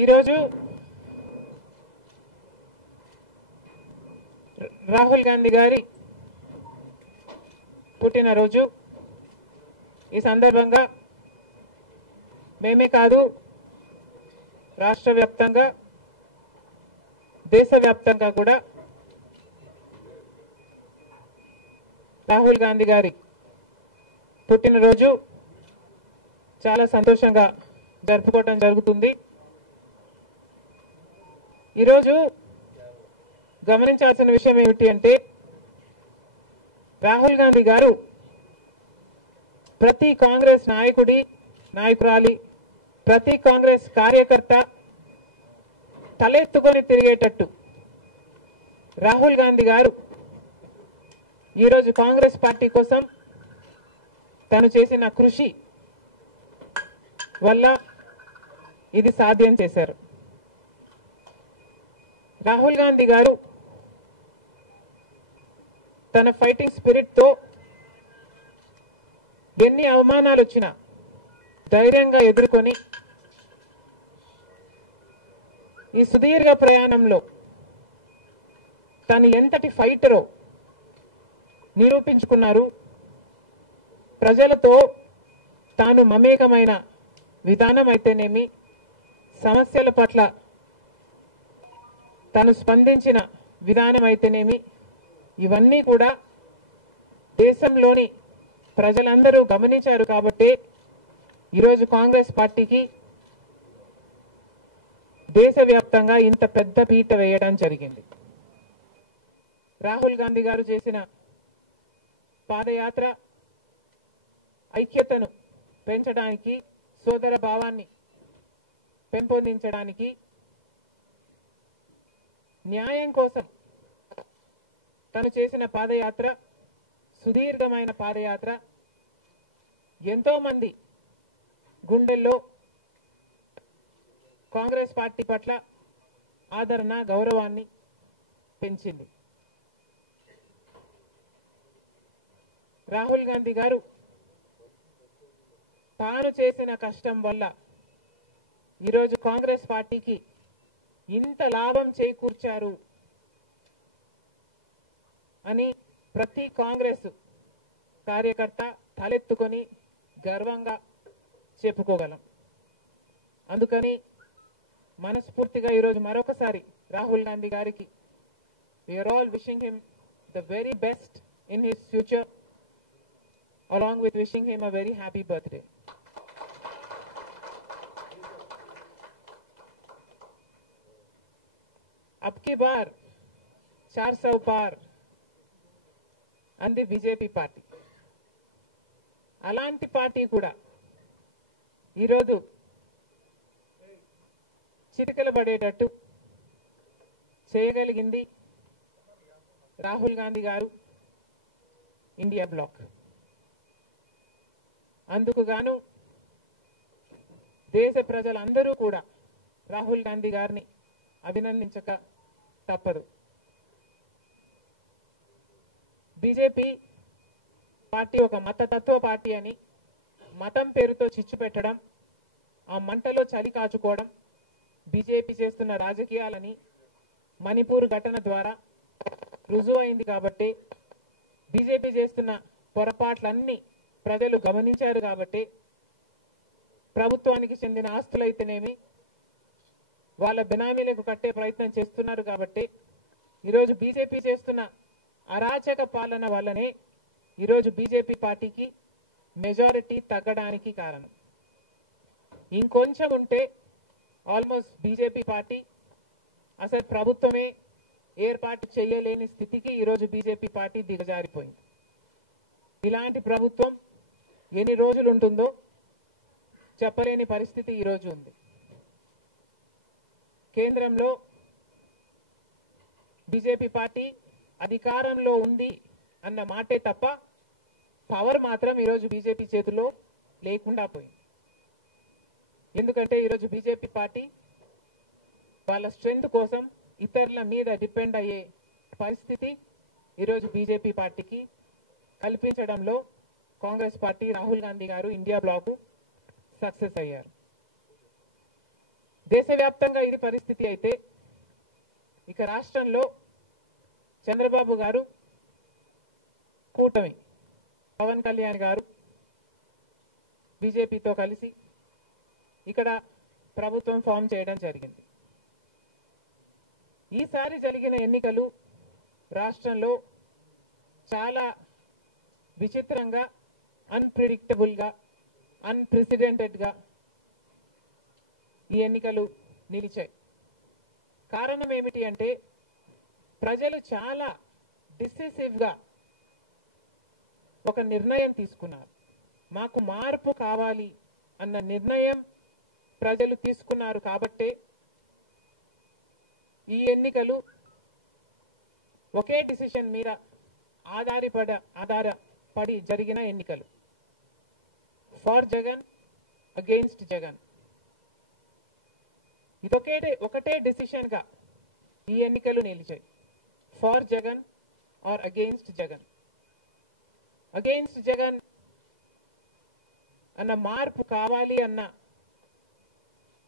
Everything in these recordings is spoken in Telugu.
ఈరోజు రాహుల్ గాంధీ గారి పుట్టినరోజు. ఈ సందర్భంగా మేమే కాదు, రాష్ట్ర వ్యాప్తంగా దేశవ్యాప్తంగా కూడా రాహుల్ గాంధీ గారి పుట్టినరోజు చాలా సంతోషంగా జరుపుకోవడం జరుగుతుంది. ఈరోజు గమనించాల్సిన విషయం ఏమిటి అంటే, రాహుల్ గాంధీ గారు ప్రతి కాంగ్రెస్ నాయకురాలి, ప్రతి కాంగ్రెస్ కార్యకర్త తలెత్తుకొని తిరిగేటట్టు రాహుల్ గాంధీ గారు ఈరోజు కాంగ్రెస్ పార్టీ కోసం తను చేసిన కృషి వల్ల ఇది సాధ్యం చేశారు. రాహుల్ గాంధీ గారు తన ఫైటింగ్ స్పిరిట్ తో ఎన్ని అవమానాలు వచ్చినా ధైర్యంగా ఎదుర్కొని ఈ సుదీర్ఘ ప్రయాణంలో తను ఎంతటి ఫైటరో నిరూపించుకున్నారు. ప్రజలతో తాను మమేకమైన విధానం అయితేనేమి, సమస్యల పట్ల తను స్పందించిన విధానం అయితేనేమి, ఇవన్నీ కూడా దేశంలోని ప్రజలందరూ గమనించారు. కాబట్టి ఈరోజు కాంగ్రెస్ పార్టీకి దేశవ్యాప్తంగా ఇంత పెద్ద పీట వేయడం జరిగింది. రాహుల్ గాంధీ గారు చేసిన పాదయాత్ర ఐక్యతను పెంచడానికి, సోదర భావాన్ని పెంపొందించడానికి, న్యాయం కోసం తను చేసిన పాదయాత్ర, సుదీర్ఘమైన పాదయాత్ర ఎంతో మంది గుండెల్లో కాంగ్రెస్ పార్టీ పట్ల ఆదరణ, గౌరవాన్ని పెంచింది. రాహుల్ గాంధీ గారు తాను చేసిన కష్టం వల్ల ఈరోజు కాంగ్రెస్ పార్టీకి ఇంత లాభం చేకూర్చారు అని ప్రతి కాంగ్రెస్ కార్యకర్త తలెత్తుకొని గర్వంగా చెప్పుకోగలం. అందుకని మనస్ఫూర్తిగా ఈరోజు మరొకసారి రాహుల్ గాంధీ గారికి we are all wishing him the very best in his future, along with wishing him a very happy birthday. अब की बार 400 पार అంది బీజేపీ పార్టీ. అలాంటి పార్టీ కూడా ఈరోజు చిటికలు పడేటట్టు చేయగలిగింది రాహుల్ గాంధీ గారు, ఇండియా బ్లాక్. అందుకు గాను దేశ ప్రజలందరూ కూడా రాహుల్ గాంధీ గారిని అభినందించక తప్పదు. బీజేపీ పార్టీ ఒక మతతత్వ పార్టీ అని మతం పేరుతో చిచ్చు పెట్టడం, ఆ మంటలో చలి కాచుకోవడం బీజేపీ చేస్తున్న రాజకీయాలని మణిపూర్ ఘటన ద్వారా రుజువు అయింది. కాబట్టి బీజేపీ చేస్తున్న పొరపాట్లన్నీ ప్రజలు గమనించారు. కాబట్టి ప్రభుత్వానికి చెందిన ఆస్తులైతేనేమి వాళ్ళ బినామీలకు కట్టే ప్రయత్నం చేస్తున్నారు. కాబట్టి ఈరోజు బీజేపీ చేస్తున్న అరాచక పాలన వల్లనే ఈరోజు బీజేపీ పార్టీకి మెజారిటీ తగ్గడానికి కారణం. ఇంకొంచెం ఉంటే ఆల్మోస్ట్ బీజేపీ పార్టీ అసలు ప్రభుత్వమే ఏర్పాటు చేయలేని స్థితికి ఈరోజు బీజేపీ పార్టీ దిగజారిపోయింది. ఇలాంటి ప్రభుత్వం ఎన్ని రోజులు ఉంటుందో చెప్పలేని పరిస్థితి ఈరోజు ఉంది. కేంద్రంలో బీజేపీ పార్టీ అధికారంలో ఉంది అన్న మాటే తప్ప పవర్ మాత్రం ఈరోజు బీజేపీ చేతిలో లేకుండా పోయింది. ఎందుకంటే ఈరోజు బీజేపీ పార్టీ వాళ్ళ స్ట్రెంగ్త్ కోసం ఇతరుల మీద డిపెండ్ అయ్యే పరిస్థితి ఈరోజు బీజేపీ పార్టీకి కల్పించడంలో కాంగ్రెస్ పార్టీ, రాహుల్ గాంధీ గారు, ఇండియా బ్లాక్ సక్సెస్ అయ్యారు. దేశవ్యాప్తంగా ఇది పరిస్థితి అయితే ఇక రాష్ట్రంలో చంద్రబాబు గారు కూటమి పవన్ కళ్యాణ్ గారు బీజేపీతో కలిసి ఇక్కడ ప్రభుత్వం ఫామ్ చేయడం జరిగింది. ఈసారి జరిగిన ఎన్నికలు రాష్ట్రంలో చాలా విచిత్రంగా, అన్ప్రిడిక్టబుల్గా, అన్ప్రెసిడెంటెడ్గా ఈ ఎన్నికలు నిలిచాయి. కారణం ఏమిటి అంటే ప్రజలు చాలా డిసిసివ్గా ఒక నిర్ణయం తీసుకున్నారు. మాకు మార్పు కావాలి అన్న నిర్ణయం ప్రజలు తీసుకున్నారు కాబట్టే ఈ ఎన్నికలు ఒకే డిసిషన్ మీద ఆధారపడి జరిగిన ఎన్నికలు. For Jagan, against Jagan. ఒకటే డిసిషన్ గా ఈ ఎన్నికలు నిలిచాయి. For Jagan or against Jagan. Against Jagan అన్న మార్పు కావాలి అన్న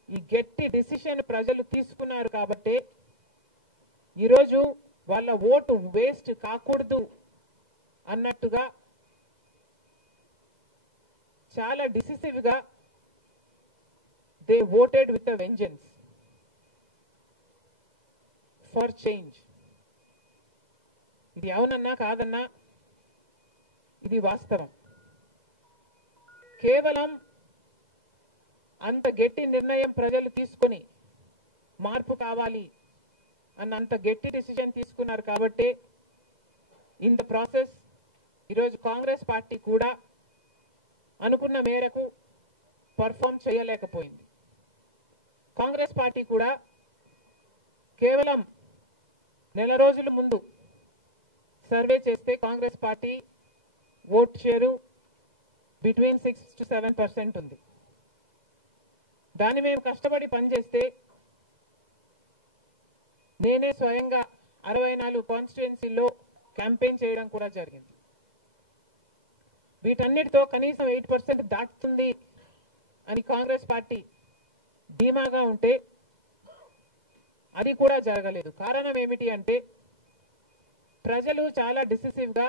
ఈ గట్టి డిసిషన్ ప్రజలు తీసుకున్నారు కాబట్టి ఈరోజు వాళ్ళ ఓటు వేస్ట్ కాకూడదు అన్నట్టుగా చాలా డిసిసివ్ గా they voted with a vengeance for change. ఇది అవునన్నా కాదన్నా ఇది వాస్తవం. కేవలం అంత గట్టి నిర్ణయం ప్రజలు తీసుకొని మార్పు కావాలి అన్నంత గట్టి డిసిజన్ తీసుకున్నారు కాబట్టి ఇన్ ద ప్రాసెస్ ఈరోజు కాంగ్రెస్ పార్టీ కూడా అనుకున్న మేరకు పర్ఫామ్ చేయలేకపోయింది. కాంగ్రెస్ పార్టీ కూడా కేవలం నెల రోజుల ముందు సర్వే చేస్తే Congress party vote share between 6 to 7% ఉంది. దాన్ని మేము కష్టపడి పనిచేస్తే నేనే స్వయంగా 64 కాన్స్టిట్యుయెన్సీల్లో క్యాంపెయిన్ చేయడం కూడా జరిగింది. వీటన్నిటితో కనీసం 8% దాటుతుంది అని కాంగ్రెస్ పార్టీ ధీమాగా ఉంటే అది కూడా జరగలేదు. కారణం ఏమిటి అంటే ప్రజలు చాలా డిసిసివ్గా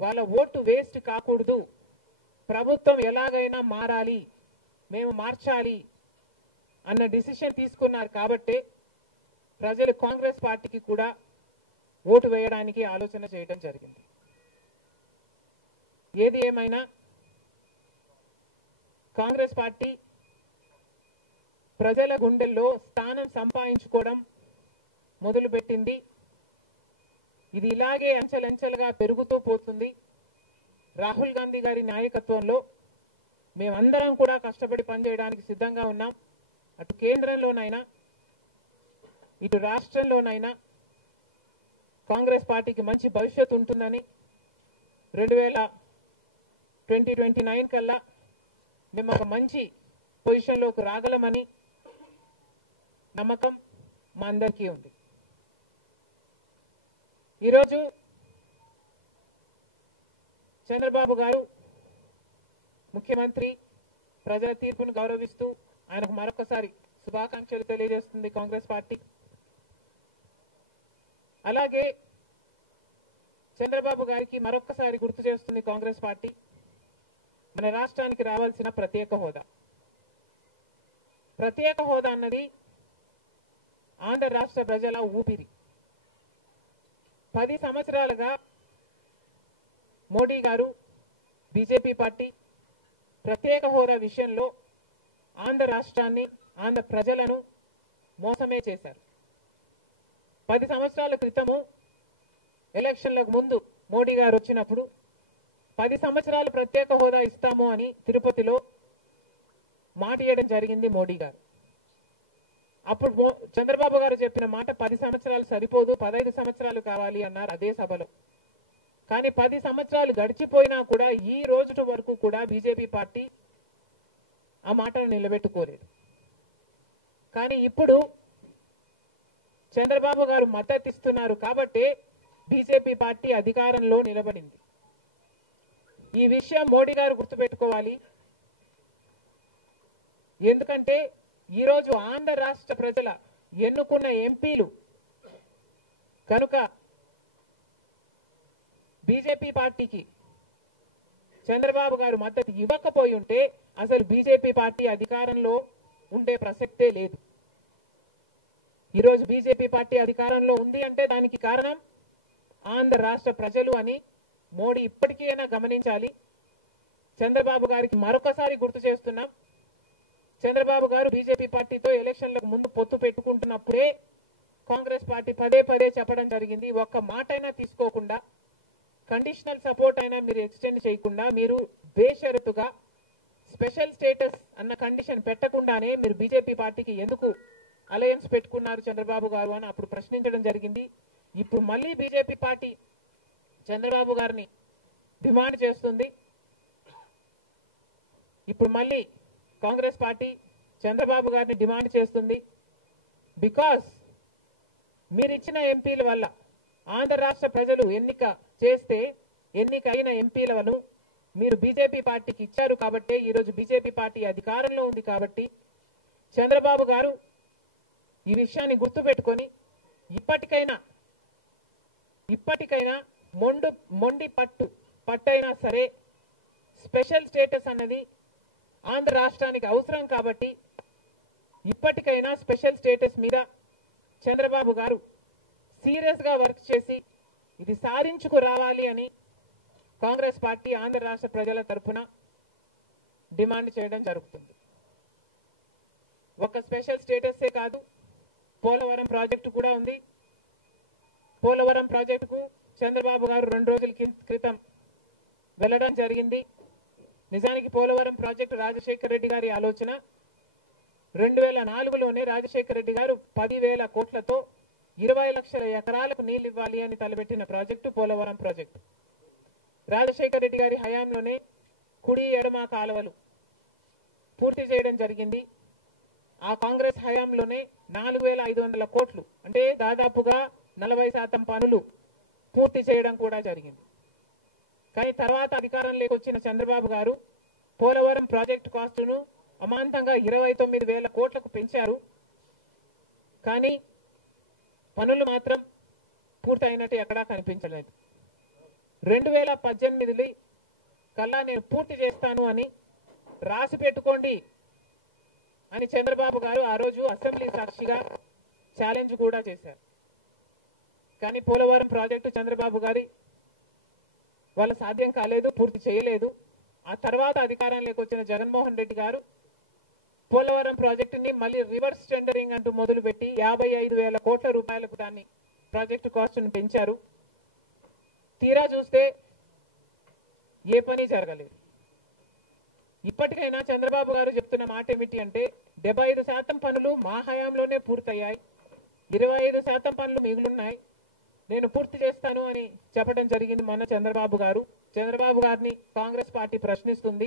వాళ్ళ ఓటు వేస్ట్ కాకూడదు, ప్రభుత్వం ఎలాగైనా మారాలి, మేము మార్చాలి అన్న డిసిషన్ తీసుకున్నారు కాబట్టి ప్రజలు కాంగ్రెస్ పార్టీకి కూడా ఓటు వేయడానికి ఆలోచన చేయడం జరిగింది. ఏది ఏమైనా కాంగ్రెస్ పార్టీ ప్రజల గుండెల్లో స్థానం సంపాదించుకోవడం మొదలుపెట్టింది. ఇది ఇలాగే అంచెలంచెలుగా పెరుగుతూ పోతుంది. రాహుల్ గాంధీ గారి నాయకత్వంలో మేమందరం కూడా కష్టపడి పనిచేయడానికి సిద్ధంగా ఉన్నాం. అటు కేంద్రంలోనైనా ఇటు రాష్ట్రంలోనైనా కాంగ్రెస్ పార్టీకి మంచి భవిష్యత్తు ఉంటుందని 2029 కల్లా మేము ఒక మంచి పొజిషన్లోకి రాగలమని నమ్మకం మా అందరికీ ఉంది. ఈరోజు చంద్రబాబు గారు ముఖ్యమంత్రి ప్రజల తీర్పును గౌరవిస్తూ ఆయనకు మరొకసారి శుభాకాంక్షలు తెలియజేస్తుంది కాంగ్రెస్ పార్టీ. అలాగే చంద్రబాబు గారికి మరొకసారి గుర్తు చేస్తుంది కాంగ్రెస్ పార్టీ మన రాష్ట్రానికి రావాల్సిన ప్రత్యేక హోదా. ప్రత్యేక హోదా అన్నది ఆంధ్ర రాష్ట్ర ప్రజల ఊపిరి. 10 సంవత్సరాలుగా మోడీ గారు బీజేపీ పార్టీ ప్రత్యేక హోదా విషయంలో ఆంధ్ర రాష్ట్రాన్ని, ఆంధ్ర ప్రజలను మోసమే చేశారు. 10 సంవత్సరాల క్రితము ఎలక్షన్లకు ముందు మోడీ గారు వచ్చినప్పుడు 10 సంవత్సరాలు ప్రత్యేక హోదా ఇస్తాము అని తిరుపతిలో మాట ఇవ్వడం జరిగింది మోడీ గారు. అప్పుడు చంద్రబాబు గారు చెప్పిన మాట 10 సంవత్సరాలు సరిపోదు, 15 సంవత్సరాలు కావాలి అన్నారు అదే సభలో. కానీ 10 సంవత్సరాలు గడిచిపోయినా కూడా ఈ రోజు వరకు కూడా బీజేపీ పార్టీ ఆ మాటను నిలబెట్టుకోలేదు. కానీ ఇప్పుడు చంద్రబాబు గారు మద్దతు ఇస్తున్నారు కాబట్టి బీజేపీ పార్టీ అధికారంలో నిలబడింది. ఈ విషయం మోడీ గారు గుర్తుపెట్టుకోవాలి. ఎందుకంటే ఈరోజు ఆంధ్ర రాష్ట్ర ప్రజల ఎన్నుకున్న ఎంపీలు కనుక బీజేపీ పార్టీకి చంద్రబాబు గారు మద్దతు ఇవ్వకపోయి ఉంటే అసలు బీజేపీ పార్టీ అధికారంలో ఉండే ప్రసక్తే లేదు. ఈరోజు బీజేపీ పార్టీ అధికారంలో ఉంది అంటే దానికి కారణం ఆంధ్ర రాష్ట్ర ప్రజలు అని మోడీ ఇప్పటికైనా గమనించాలి. చంద్రబాబు గారికి మరొకసారి గుర్తు చేస్తున్నాం, చంద్రబాబు గారు బీజేపీ పార్టీతో ఎలక్షన్లకు ముందు పొత్తు పెట్టుకుంటున్నప్పుడే కాంగ్రెస్ పార్టీ పదే పదే చెప్పడం జరిగింది, ఒక్క మాట అయినా తీసుకోకుండా, కండిషనల్ సపోర్ట్ అయినా మీరు ఎక్స్టెండ్ చేయకుండా, మీరు బేషరతుగా స్పెషల్ స్టేటస్ అన్న కండిషన్ పెట్టకుండానే మీరు బీజేపీ పార్టీకి ఎందుకు అలయన్స్ పెట్టుకున్నారు చంద్రబాబు గారు అని అప్పుడు ప్రశ్నించడం జరిగింది. ఇప్పుడు మళ్ళీ బీజేపీ పార్టీ చంద్రబాబు గారిని డిమాండ్ చేస్తుంది. ఇప్పుడు మళ్ళీ కాంగ్రెస్ పార్టీ చంద్రబాబు గారిని డిమాండ్ చేస్తుంది. బికాస్ మీరు ఇచ్చిన ఎంపీల వల్ల ఆంధ్ర రాష్ట్ర ప్రజలు ఎన్నికైన ఎంపీలను మీరు బీజేపీ పార్టీకి ఇచ్చారు కాబట్టి, ఈరోజు బీజేపీ పార్టీ అధికారంలో ఉంది కాబట్టి చంద్రబాబు గారు ఈ విషయాన్ని గుర్తుపెట్టుకొని ఇప్పటికైనా మొండి పట్టైనా సరే స్పెషల్ స్టేటస్ అన్నది ఆంధ్ర రాష్ట్రానికి అవసరం కాబట్టి ఇప్పటికైనా స్పెషల్ స్టేటస్ మీద చంద్రబాబు గారు సీరియస్ గా వర్క్ చేసి ఇది సాధించుకు రావాలి అని కాంగ్రెస్ పార్టీ ఆంధ్ర రాష్ట్ర ప్రజల తరఫున డిమాండ్ చేయడం జరుగుతుంది. ఒక స్పెషల్ స్టేటసే కాదు, పోలవరం ప్రాజెక్టు కూడా ఉంది. పోలవరం ప్రాజెక్టుకు చంద్రబాబు గారు 2 రోజుల క్రితం వెళ్ళడం జరిగింది. నిజానికి పోలవరం ప్రాజెక్టు రాజశేఖర రెడ్డి గారి ఆలోచన. 2004లోనే రాజశేఖర రెడ్డి గారు 10,000 కోట్లతో 20 లక్షల ఎకరాలకు నీళ్లు ఇవ్వాలి అని తలపెట్టిన ప్రాజెక్టు పోలవరం ప్రాజెక్టు. రాజశేఖర రెడ్డి గారి హయాంలోనే కుడి ఎడమ కాలువలు పూర్తి చేయడం జరిగింది. ఆ కాంగ్రెస్ హయాంలోనే 4,500 కోట్లు అంటే దాదాపుగా 40% పనులు పూర్తి చేయడం కూడా జరిగింది. కానీ తర్వాత అధికారంలోకి వచ్చిన చంద్రబాబు గారు పోలవరం ప్రాజెక్టు కాస్టును అమాంతంగా 29,000 కోట్లకు పెంచారు. కానీ పనులు మాత్రం పూర్తయినట్టు ఎక్కడా కనిపించలేదు. 2018 కల్లా నేను పూర్తి చేస్తాను అని రాసి పెట్టుకోండి అని చంద్రబాబు గారు ఆ రోజు అసెంబ్లీ సాక్షిగా ఛాలెంజ్ కూడా చేశారు. కానీ పోలవరం ప్రాజెక్టు చంద్రబాబు గారి వాళ్ళ సాధ్యం కాలేదు, పూర్తి చేయలేదు. ఆ తర్వాత అధికారంలోకి వచ్చిన జగన్మోహన్ రెడ్డి గారు పోలవరం ప్రాజెక్టుని మళ్ళీ రివర్స్ టెండరింగ్ అంటూ మొదలుపెట్టి 55,000 కోట్ల రూపాయలకు దాన్ని ప్రాజెక్టు కాస్ట్ను పెంచారు. తీరా చూస్తే ఏ పని జరగలేదు. ఇప్పటికైనా చంద్రబాబు గారు చెప్తున్న మాట ఏమిటి అంటే 75% పనులు మా హయాంలోనే పూర్తయ్యాయి, 25% పనులు మిగులున్నాయి, నేను పూర్తి చేస్తాను అని చెప్పడం జరిగింది మొన్న చంద్రబాబు గారు. చంద్రబాబు గారిని కాంగ్రెస్ పార్టీ ప్రశ్నిస్తుంది,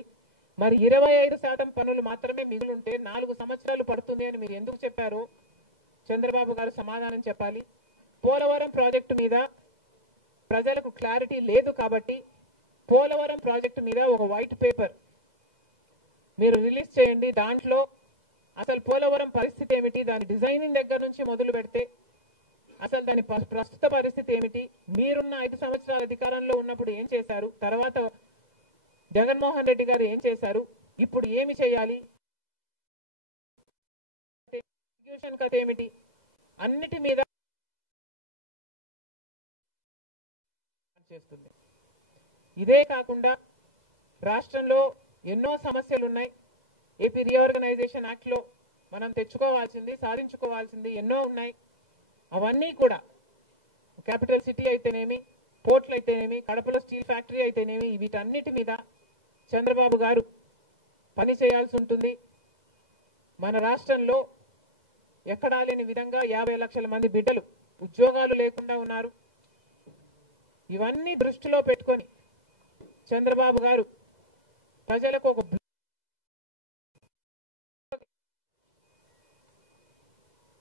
మరి 25% పనులు మాత్రమే మిగులుంటే 4 సంవత్సరాలు పడుతుంది అని మీరు ఎందుకు చెప్పారో చంద్రబాబు గారు సమాధానం చెప్పాలి. పోలవరం ప్రాజెక్టు మీద ప్రజలకు క్లారిటీ లేదు కాబట్టి పోలవరం ప్రాజెక్టు మీద ఒక వైట్ పేపర్ మీరు రిలీజ్ చేయండి. దాంట్లో అసలు పోలవరం పరిస్థితి ఏమిటి, దాని డిజైనింగ్ దగ్గర నుంచి మొదలు పెడితే అసలు దాని ప్రస్తుత పరిస్థితి ఏమిటి, మీరున్న 5 సంవత్సరాల అధికారంలో ఉన్నప్పుడు ఏం చేశారు, తర్వాత జగన్మోహన్ రెడ్డి గారు ఏం చేశారు, ఇప్పుడు ఏమి చేయాలి, ఎగ్జిక్యూషన్ కథ ఏమిటి, అన్నిటి మీద చేస్తుంది. ఇదే కాకుండా రాష్ట్రంలో ఎన్నో సమస్యలు ఉన్నాయి. ఏపీ రీఆర్గనైజేషన్ యాక్ట్ లో మనం తెచ్చుకోవాల్సింది, సాధించుకోవాల్సింది ఎన్నో ఉన్నాయి. అవన్నీ కూడా క్యాపిటల్ సిటీ అయితేనేమి, పోర్ట్లు అయితేనేమి, కడపలో స్టీల్ ఫ్యాక్టరీ అయితేనేమి, వీటన్నిటి మీద చంద్రబాబు గారు పని చేయాల్సి ఉంటుంది. మన రాష్ట్రంలో ఎక్కడా లేని విధంగా 50 లక్షల మంది బిడ్డలు ఉద్యోగాలు లేకుండా ఉన్నారు. ఇవన్నీ దృష్టిలో పెట్టుకొని చంద్రబాబు గారు ప్రజలకు ఒక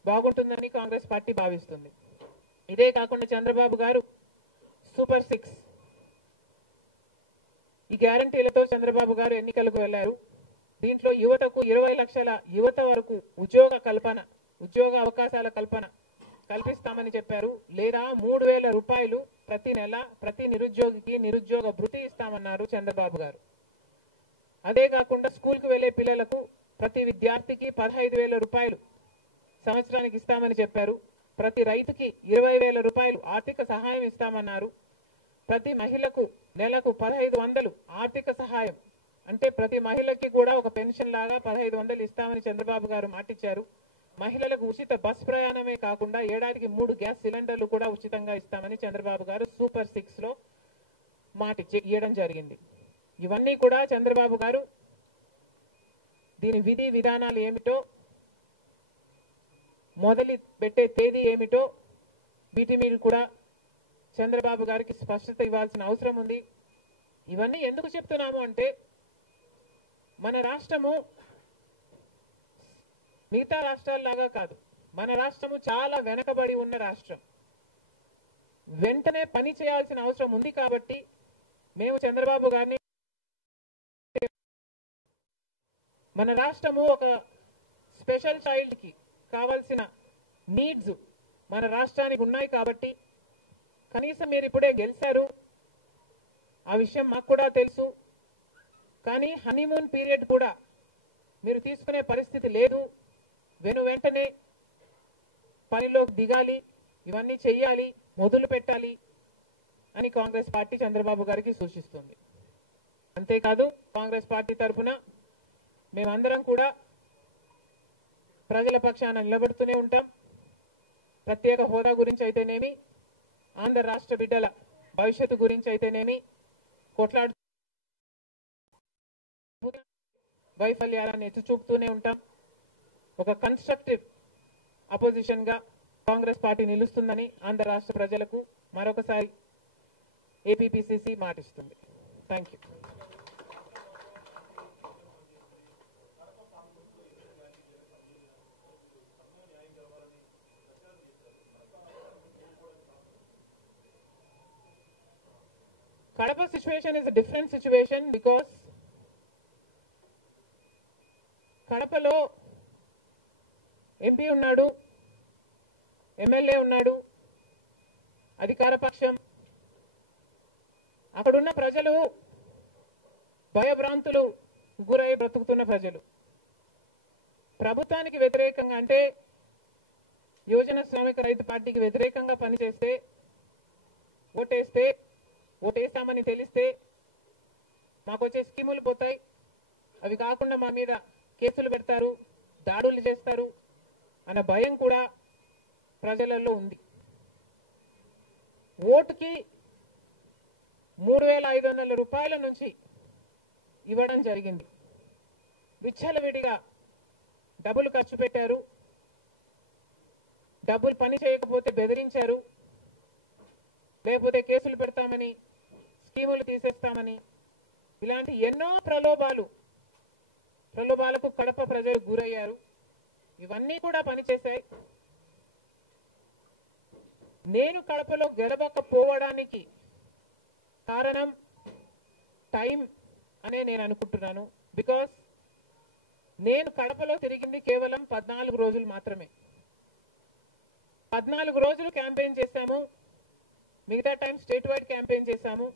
బాగుంటుందని కాంగ్రెస్ పార్టీ భావిస్తుంది. ఇదే కాకుండా చంద్రబాబు గారు సూపర్ 6 ఈ గ్యారంటీలతో చంద్రబాబు గారు ఎన్నికలకు వెళ్లారు. దీంట్లో యువతకు 20 లక్షల యువత వరకు ఉద్యోగ అవకాశాల కల్పన కల్పిస్తామని చెప్పారు. లేదా 3,000 రూపాయలు ప్రతి నెల ప్రతి నిరుద్యోగికి నిరుద్యోగ భృతి ఇస్తామన్నారు చంద్రబాబు గారు. అదే కాకుండా స్కూల్కి వెళ్లే పిల్లలకు ప్రతి విద్యార్థికి 15,000 రూపాయలు సంవత్సరానికి ఇస్తామని చెప్పారు. ప్రతి రైతుకి 20,000 రూపాయలు ఆర్థిక సహాయం ఇస్తామన్నారు. ప్రతి మహిళకు నెలకు 1,500 ఆర్థిక సహాయం, అంటే ప్రతి మహిళకి కూడా ఒక పెన్షన్ లాగా 1,500 ఇస్తామని చంద్రబాబు గారు మాటిచ్చారు. మహిళలకు ఉచిత బస్ ప్రయాణమే కాకుండా ఏడాదికి 3 గ్యాస్ సిలిండర్లు కూడా ఉచితంగా ఇస్తామని చంద్రబాబు గారు సూపర్ 6 లో ఇవ్వడం జరిగింది. ఇవన్నీ కూడా చంద్రబాబు గారు దీని విధి విధానాలు ఏమిటో, మొదలు పెట్టే తేదీ ఏమిటో వీటి మీద కూడా చంద్రబాబు గారికి స్పష్టత ఇవ్వాల్సిన అవసరం ఉంది. ఇవన్నీ ఎందుకు చెప్తున్నాము అంటే, మన రాష్ట్రము మిగతా రాష్ట్రాల్లాగా కాదు. మన రాష్ట్రము చాలా వెనకబడి ఉన్న రాష్ట్రం. వెంటనే పని చేయాల్సిన అవసరం ఉంది కాబట్టి మేము చంద్రబాబు గారిని, మన రాష్ట్రము ఒక స్పెషల్ చైల్డ్ కి కావాల్సిన నీడ్స్ మన రాష్ట్రానికి ఉన్నాయి కాబట్టి, కనీసం మీరు ఇప్పుడే గెలిచారు, ఆ విషయం మాకు కూడా తెలుసు. కానీ హనీమూన్ పీరియడ్ కూడా మీరు తీసుకునే పరిస్థితి లేదు. వెంటనే పనిలోకి దిగాలి, ఇవన్నీ చెయ్యాలి, మొదలు పెట్టాలి అని కాంగ్రెస్ పార్టీ చంద్రబాబు గారికి సూచిస్తుంది. అంతేకాదు కాంగ్రెస్ పార్టీ తరఫున మేమందరం కూడా ప్రజల పక్షాన నిలబడుతూనే ఉంటాం. ప్రత్యేక హోదా గురించి అయితేనేమి, ఆంధ్ర రాష్ట్ర బిడ్డల భవిష్యత్తు గురించి అయితేనేమి కొట్లాడు వైఫల్యాలను ఎత్తి చూపుతూనే ఉంటాం. ఒక కన్స్ట్రక్టివ్ అపోజిషన్ గా కాంగ్రెస్ పార్టీ నిలుస్తుందని ఆంధ్ర రాష్ట్ర ప్రజలకు మరొకసారి ఏపీపీసీసీ మాటిస్తుంది. Thank you. Kadapa situation is a different situation because కడపలో ఎంపీ ఉన్నాడు, ఎమ్మెల్యే ఉన్నాడు, అధికార పక్షం. అక్కడున్న ప్రజలు భయభ్రాంతులు గురై బ్రతుకుతున్న ప్రజలు. ప్రభుత్వానికి వ్యతిరేకంగా, అంటే యువజన శ్రామిక రైతు పార్టీకి వ్యతిరేకంగా పనిచేస్తే, ఓటేస్తామని తెలిస్తే మాకు వచ్చే స్కీములు పోతాయి, అవి కాకుండా మా మీద కేసులు పెడతారు, దాడులు చేస్తారు అన్న భయం కూడా ప్రజలలో ఉంది. ఓటుకి 3,500 రూపాయల నుంచి ఇవ్వడం జరిగింది. విచ్చలవిడిగా డబ్బులు ఖర్చు పెట్టారు. డబ్బులు పని చేయకపోతే బెదిరించారు, లేకపోతే కేసులు పెడతామని, స్కీములు తీసేస్తామని, ఇలాంటి ఎన్నో ప్రలోభాలకు కడప ప్రజలు గురయ్యారు. ఇవన్నీ కూడా పనిచేశాయి. నేను కడపలో గెలవకపోవడానికి కారణం టైం అనే నేను అనుకుంటున్నాను. బికాస్ నేను కడపలో తిరిగింది కేవలం 14 రోజులు మాత్రమే. 14 రోజులు క్యాంపెయిన్ చేశాము. మిగతా టైం స్టేట్ వైడ్ క్యాంపెయిన్ చేశాము.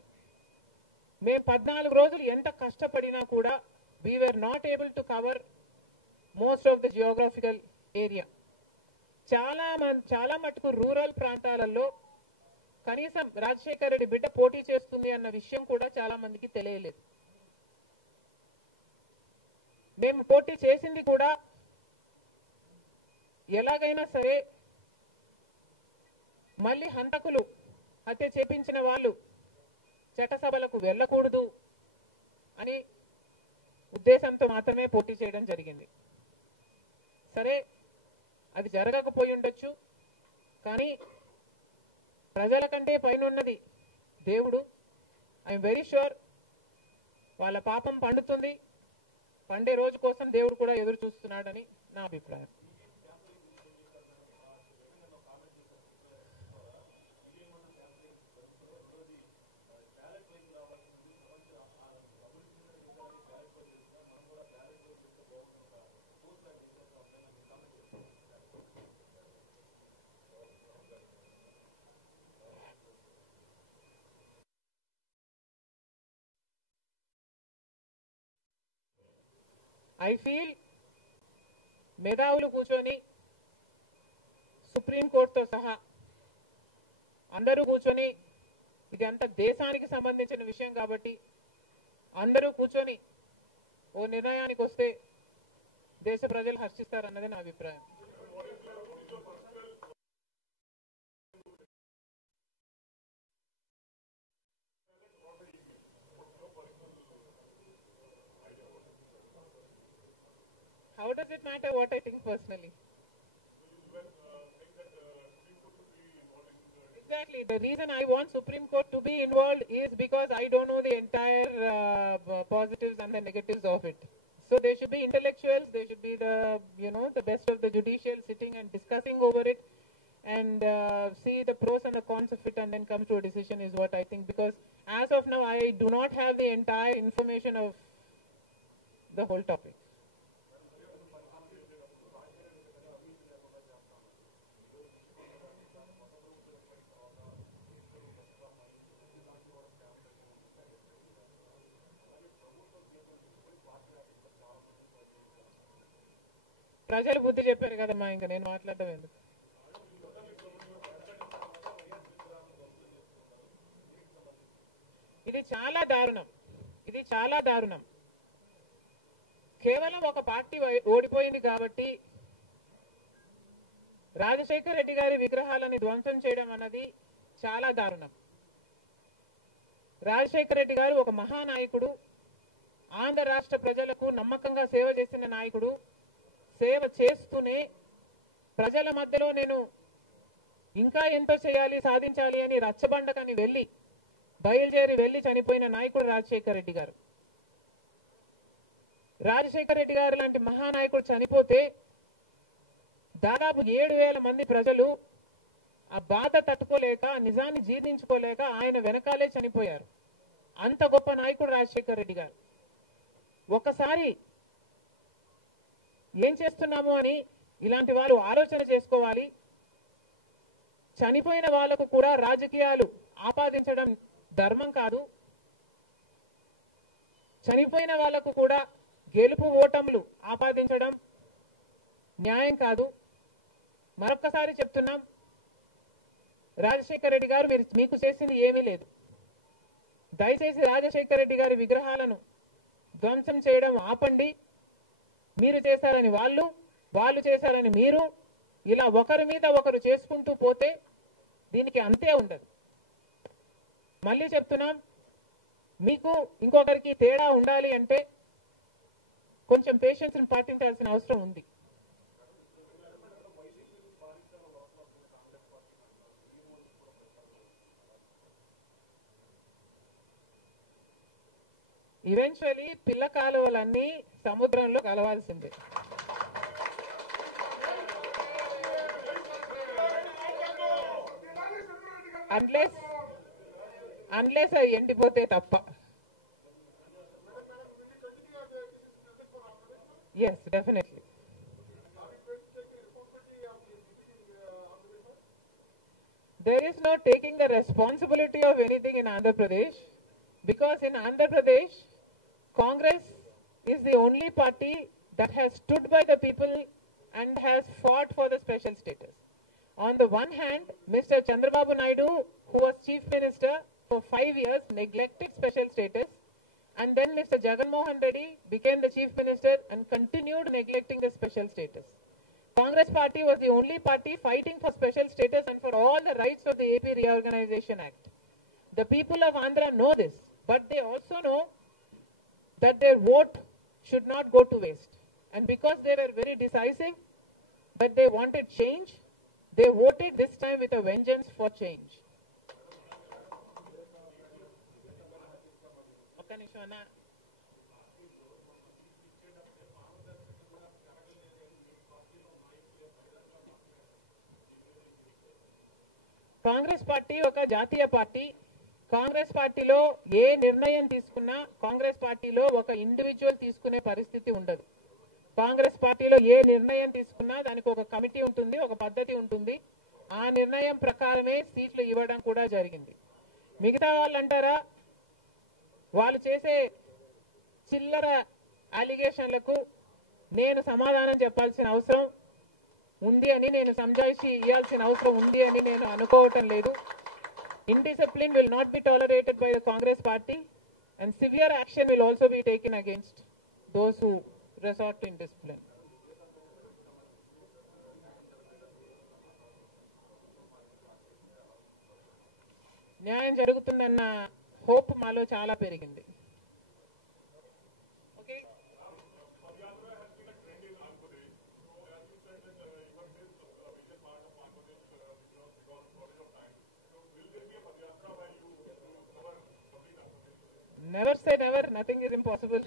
మేము 14 రోజులు ఎంత కష్టపడినా కూడా we were not able to cover most of the geographical area. చాలా మటుకు రూరల్ ప్రాంతాలలో కనీసం రాజశేఖర్ రెడ్డి బిడ్డ పోటీ చేస్తుంది అన్న విషయం కూడా చాలా మందికి తెలియలేదు. మేము పోటీ చేసింది కూడా ఎలాగైనా సరే మళ్ళీ హంతకులు, హత్య చేపించిన వాళ్ళు చట్టసభలకు వెళ్ళకూడదు అని ఉద్దేశంతో మాత్రమే పోటీ చేయడం జరిగింది. సరే, అది జరగకపోయి ఉండొచ్చు, కానీ ప్రజల కంటే పైనున్నది దేవుడు. ఐఎమ్ వెరీ షూర్ వాళ్ళ పాపం పండుతుంది. పండే రోజు కోసం దేవుడు కూడా ఎదురు చూస్తున్నాడని నా అభిప్రాయం. ఐ ఫీల్ మేధావులు కూర్చొని సుప్రీంకోర్టుతో సహా అందరూ కూర్చొని, ఇది అంత దేశానికి సంబంధించిన విషయం కాబట్టి అందరూ కూర్చొని ఓ నిర్ణయానికి వస్తే దేశ ప్రజలు హర్షిస్తారన్నది నా అభిప్రాయం. How does it matter what I think personally? Exactly. The reason I want Supreme Court to be involved is because I don't know the entire positives and the negatives of it. So there should be intellectuals, there should be the best of the judicial sitting and discussing over it and see the pros and the cons of it and then come to a decision is what I think. Because as of now, I do not have the entire information of the whole topic. ప్రజలు బుద్ధి చెప్పారు కదమ్మా, ఇంకా నేను మాట్లాడటం ఎందుకు. ఇది చాలా దారుణం, ఇది చాలా దారుణం. కేవలం ఒక పార్టీ ఓడిపోయింది కాబట్టి రాజశేఖర రెడ్డి గారి విగ్రహాలను ధ్వంసం చేయడం అన్నది చాలా దారుణం. రాజశేఖర రెడ్డి గారు ఒక మహానాయకుడు, ఆంధ్ర రాష్ట్ర ప్రజలకు నమ్మకంగా సేవ చేసిన నాయకుడు. సేవ చేస్తూనే ప్రజల మధ్యలో నేను ఇంకా ఎంతో చేయాలి, సాధించాలి అని రచ్చబండకని బయలుదేరి వెళ్ళి చనిపోయిన నాయకుడు రాజశేఖర రెడ్డి గారు. రాజశేఖర రెడ్డి గారు లాంటి మహానాయకుడు చనిపోతే దాదాపు 7,000 మంది ప్రజలు ఆ బాధ తట్టుకోలేక, నిజాన్ని జీర్ణించుకోలేక ఆయన వెనకాలే చనిపోయారు. అంత గొప్ప నాయకుడు రాజశేఖర రెడ్డి గారు. ఒకసారి ఏం చేస్తున్నాము అని ఇలాంటి వాళ్ళు ఆలోచన చేసుకోవాలి. చనిపోయిన వాళ్లకు కూడా రాజకీయాలు ఆపాదించడం ధర్మం కాదు. చనిపోయిన వాళ్లకు కూడా గెలుపు ఓటములు ఆపాదించడం న్యాయం కాదు. మరొక్కసారి చెప్తున్నాం, రాజశేఖర రెడ్డి గారు మీకు చేసింది ఏమీ లేదు. దయచేసి రాజశేఖర రెడ్డి గారి విగ్రహాలను ధ్వంసం చేయడం ఆపండి. మీరు చేశారని వాళ్ళు చేశారని మీరు, ఇలా ఒకరి మీద ఒకరు చేసుకుంటూ పోతే దీనికి అంతే ఉండదు. మళ్ళీ చెప్తున్నాం, మీకు ఇంకొకరికి తేడా ఉండాలి అంటే కొంచెం పేషెన్స్ పాటించాల్సిన అవసరం ఉంది. ఈవెన్చువలీ పిల్ల కాలువలన్నీ సముద్రంలో కలవాల్సిందే. అన్లెస్ అవి ఎండిపోతే తప్ప. Yes, definitely. There is no taking the responsibility of anything in Andhra Pradesh, because in Andhra Pradesh, Congress is the only party that has stood by the people and has fought for the special status. On the one hand, Mr. Chandrababu Naidu, who was Chief Minister for 5 years, neglected special status, and then Mr. Jagan Mohan Reddy became the Chief Minister and continued neglecting the special status. Congress party was the only party fighting for special status and for all the rights of the AP Reorganization Act. The people of Andhra know this, but they also know that their vote should not go to waste. And because they were very decisive, that they wanted change, they voted this time with a vengeance for change. Congress party ఒక జాతీయ పార్టీ. కాంగ్రెస్ పార్టీలో ఏ నిర్ణయం తీసుకున్నా కాంగ్రెస్ పార్టీలో ఒక ఇండివిజువల్ తీసుకునే పరిస్థితి ఉండదు. కాంగ్రెస్ పార్టీలో ఏ నిర్ణయం తీసుకున్నా దానికి ఒక కమిటీ ఉంటుంది, ఒక పద్ధతి ఉంటుంది. ఆ నిర్ణయం ప్రకారమే సీట్లు ఇవ్వడం కూడా జరిగింది. మిగతా వాళ్ళు అంటారా, వాళ్ళు చేసే చిల్లర అలిగేషన్లకు నేను సమాధానం చెప్పాల్సిన అవసరం ఉంది అని, నేను సంజాయిషి ఇవ్వాల్సిన అవసరం ఉంది అని నేను అనుకోవటం లేదు. Indiscipline will not be tolerated by the Congress party, and severe action will also be taken against those who resort to indiscipline. న్యాయం జరుగుతుందన్న హోప్ మాలో చాలా పెరిగింది. Never say never, nothing is impossible.